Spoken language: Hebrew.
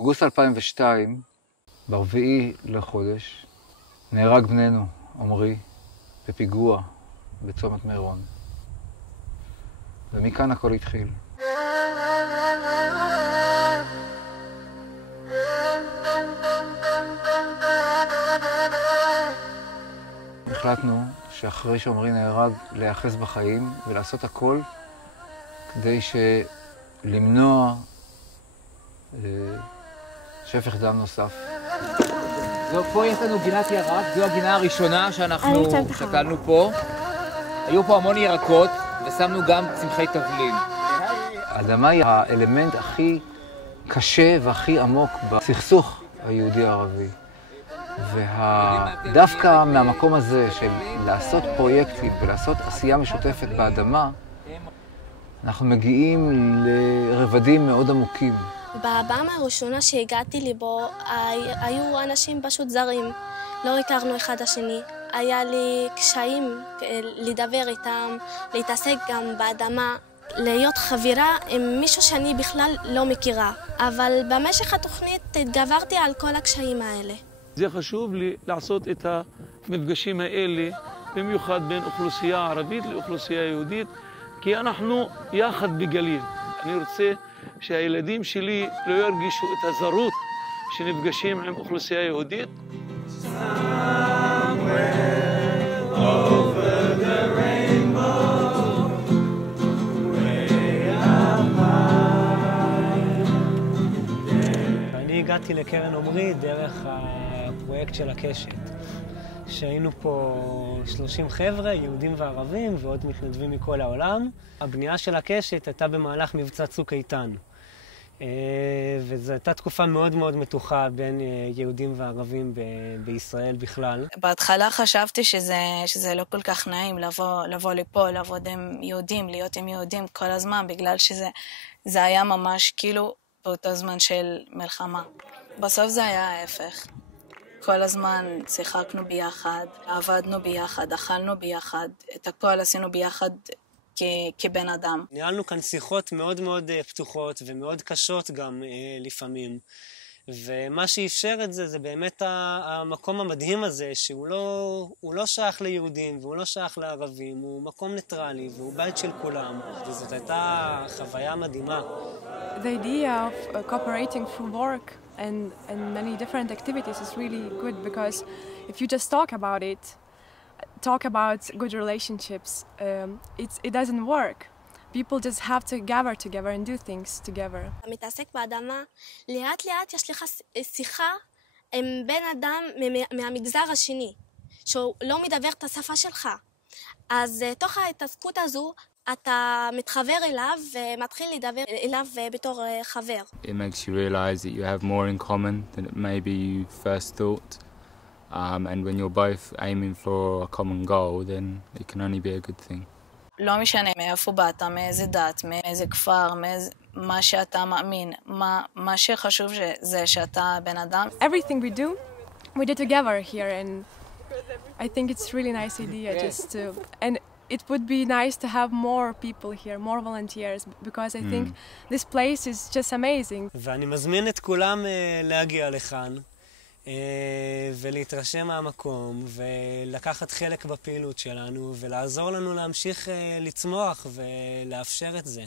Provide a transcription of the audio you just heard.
באוגוסט 2002, ברביעי לחודש, נהרג בננו, עומרי, בפיגוע בצומת מירון. ומכאן הכל התחיל. החלטנו שאחרי שעומרי נהרג להיאחז בחיים ולעשות הכל כדי למנוע שפך דם נוסף. פה יש לנו גינת ירק, זו הגינה הראשונה שאנחנו שקלנו פה. היו פה המון ירקות ושמנו גם צמחי תבלין. האדמה היא האלמנט הכי קשה והכי עמוק בסכסוך היהודי-ערבי. ודווקא מהמקום הזה של לעשות פרויקטים ולעשות עשייה משותפת באדמה, אנחנו מגיעים לרבדים מאוד עמוקים. בפעם הראשונה שהגעתי לבו, היו אנשים פשוט זרים. לא הכרנו אחד השני. היה לי קשיים לדבר איתם, להתעסק גם באדמה, להיות חברה עם מישהו שאני בכלל לא מכירה. אבל במשך התוכנית התגברתי על כל הקשיים האלה. זה חשוב לי לעשות את המפגשים האלה, במיוחד בין אוכלוסייה ערבית לאוכלוסייה יהודית, כי אנחנו יחד בגליל. אני רוצה שהילדים שלי לא ירגישו את הזרות שנפגשים עם אוכלוסייה יהודית. אני הגעתי לקרן עומרי דרך הפרויקט של הקשת. שהיינו פה 30 חבר'ה, יהודים וערבים ועוד מתנדבים מכל העולם. הבנייה של הקשת הייתה במהלך מבצע צוק איתן. וזו הייתה תקופה מאוד מאוד מתוחה בין יהודים וערבים בישראל בכלל. בהתחלה חשבתי שזה לא כל כך נעים לבוא לפה, לעבוד עם יהודים, להיות עם יהודים כל הזמן, בגלל שזה היה ממש כאילו באותו זמן של מלחמה. בסוף זה היה ההפך. כל הזמן שיחקנו ביחד, עבדנו ביחד, אכלנו ביחד, את הכל עשינו ביחד כבן אדם. ניהלנו כאן שיחות מאוד מאוד פתוחות ומאוד קשות גם לפעמים. ומה שאפשר את זה באמת המקום המדהים הזה, שהוא לא שייך ליהודים והוא לא שייך לערבים, הוא מקום ניטרלי והוא בית של כולם. וזאת הייתה חוויה מדהימה. The idea of cooperating through work and many different activities is really good, because if you just talk about good relationships, it doesn't work. People just have to gather together and do things together. מתעסק באדמה, לאט לאט יש לך שיחה עם בן אדם מהמגזר השני, שהוא לא מדבר את השפה שלך. אז תוך ההתעסקות הזו, אתה מתחבר אליו ומתחיל לדבר אליו בתור חבר. It makes you realize that you have more in common than maybe you first thought. And when you're both aiming for a common goal, then it can only be a good thing. לא משנה מאיפה באת, מאיזה דת, מאיזה כפר, מה שאתה מאמין. מה שחשוב זה שאתה בן אדם. Everything we do together here, and I think it's really nice idea just to, and it would be nice to have more people here, more volunteers, because I think this place is just amazing. ואני מזמין את כולם להגיע לכאן. ולהתרשם מהמקום ולקחת חלק בפעילות שלנו ולעזור לנו להמשיך לצמוח ולאפשר את זה.